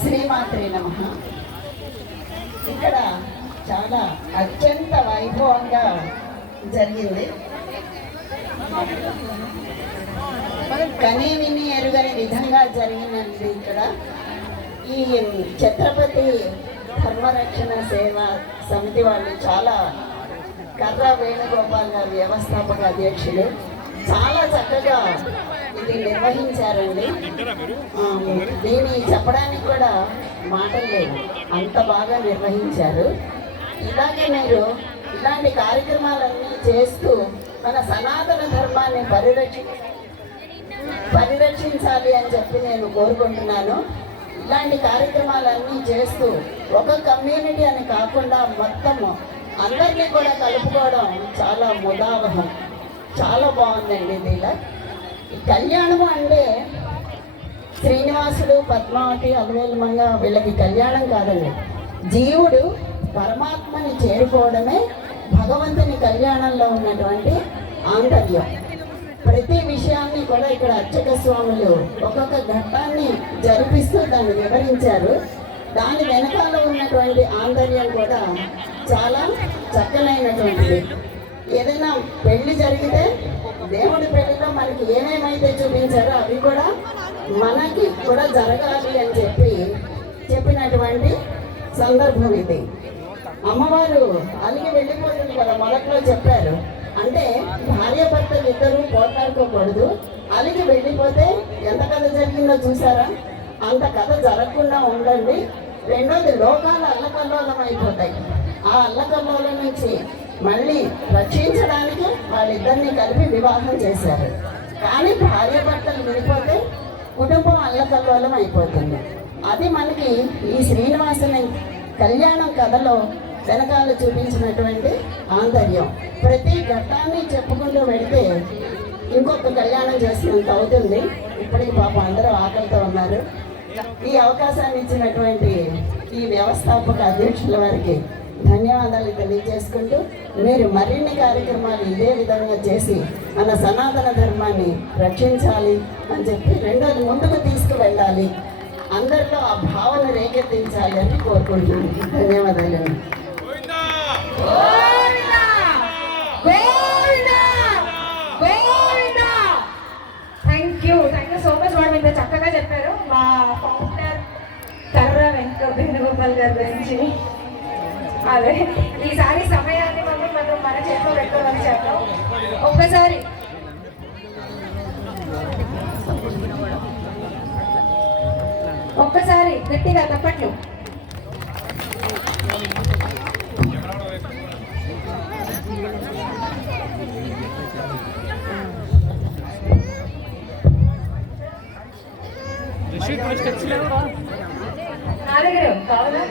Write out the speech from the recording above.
శ్రీమాత్రే నమః. ఇక్కడ చాలా అత్యంత వైభవంగా జరిగింది. కనీ విని ఎరుగని విధంగా జరిగినది. ఇక్కడ ఈ ఛత్రపతి ధర్మరక్షణ సేవా సమితి వాళ్ళు చాలా కర్ర వేణుగోపాల్ గారు వ్యవస్థాపక అధ్యక్షులు చాలా చక్కగా ఇది నిర్వహించారండి. దీన్ని చెప్పడానికి కూడా మాటలు లేవు, అంత బాగా నిర్వహించారు. ఇలాగే మీరు ఇలాంటి కార్యక్రమాలన్నీ చేస్తూ మన సనాతన ధర్మాన్ని పరిరక్షించాలి అని చెప్పి నేను కోరుకుంటున్నాను. ఇలాంటి కార్యక్రమాలన్నీ చేస్తూ ఒక కమ్యూనిటీ అని కాకుండా మొత్తము అందరినీ కూడా కలుపుకోవడం చాలా ముదావహం, చాలా బాగుందండి. దీనిలో కళ్యాణము అంటే శ్రీనివాసుడు పద్మావతి అలవేలుమంగ వీళ్ళకి కళ్యాణం కాదండి. జీవుడు పరమాత్మని చేరుకోవడమే భగవంతుని కళ్యాణంలో ఉన్నటువంటి ఆంతర్యం. ప్రతి విషయాన్ని కూడా ఇక్కడ అర్చక స్వాములు ఒక్కొక్క ఘట్టాన్ని జరిపిస్తూ దాన్ని వివరించారు. దాని వెనకాల ఉన్నటువంటి ఆంతర్యం కూడా చాలా చక్కనైనటువంటిది. ఏదైనా పెళ్లి జరిగితే దేవుడి పెళ్లిలో మనకి ఏమేమైతే చూపించారో అవి కూడా మనకి కూడా జరగాలి అని చెప్పినటువంటి సందర్భం ఇది. అమ్మవారు అలిగి వెళ్ళిపోతుంది కదా, మొదట్లో చెప్పారు. అంటే భార్యాభర్తలు ఇద్దరు పోట్లాడుకోకూడదు, అలిగి వెళ్ళిపోతే ఎంత కథ జరిగిందో చూసారా, అంత కథ జరగకుండా ఉండండి. రెండోది, లోకాలు అల్లకల్లోలం అయిపోతాయి. ఆ అల్లకల్లోలం నుంచి మళ్ళీ రక్షించడానికి వాళ్ళిద్దరిని కలిపి వివాహం చేశారు. కానీ భార్యాభర్తలు విడిపోతే కుటుంబం అల్లకల్లోలం అయిపోతుంది. అది మనకి ఈ శ్రీనివాసుని కళ్యాణం కథలో వెనకాల చూపించినటువంటి ఆంతర్యం. ప్రతి ఘట్టాన్ని చెప్పుకుంటూ వెళితే ఇంకొక కళ్యాణం చేసినంత అవుతుంది. ఇప్పటికి పాపం అందరూ ఆకలితో ఉన్నారు. ఈ అవకాశాన్ని ఇచ్చినటువంటి ఈ వ్యవస్థాపక అధ్యక్షుల వారికి ధన్యవాదాలు తెలియజేసుకుంటూ, మీరు మరిన్ని కార్యక్రమాలు ఇదే విధంగా చేసి మన సనాతన ధర్మాన్ని రక్షించాలి అని చెప్పి, రెండోది ముందుకు తీసుకువెళ్ళాలి, అందరిలో ఆ భావన రేకెత్తించాలి అని కోరుకుంటున్నాను. ధన్యవాదాలు. Thank you so much madam. ఇంత చక్కగా చెప్పారు మా ఫౌండర్ కర్ర వేణుగోపాల్ గారి గురించి. అదే ఈసారి సమయాన్ని మనం మన చేతిలో పెట్టుకోవాలని చెప్పాం. ఒక్కసారి గట్టిగా తప్పట్లు. నా దగ్గర కావాలా?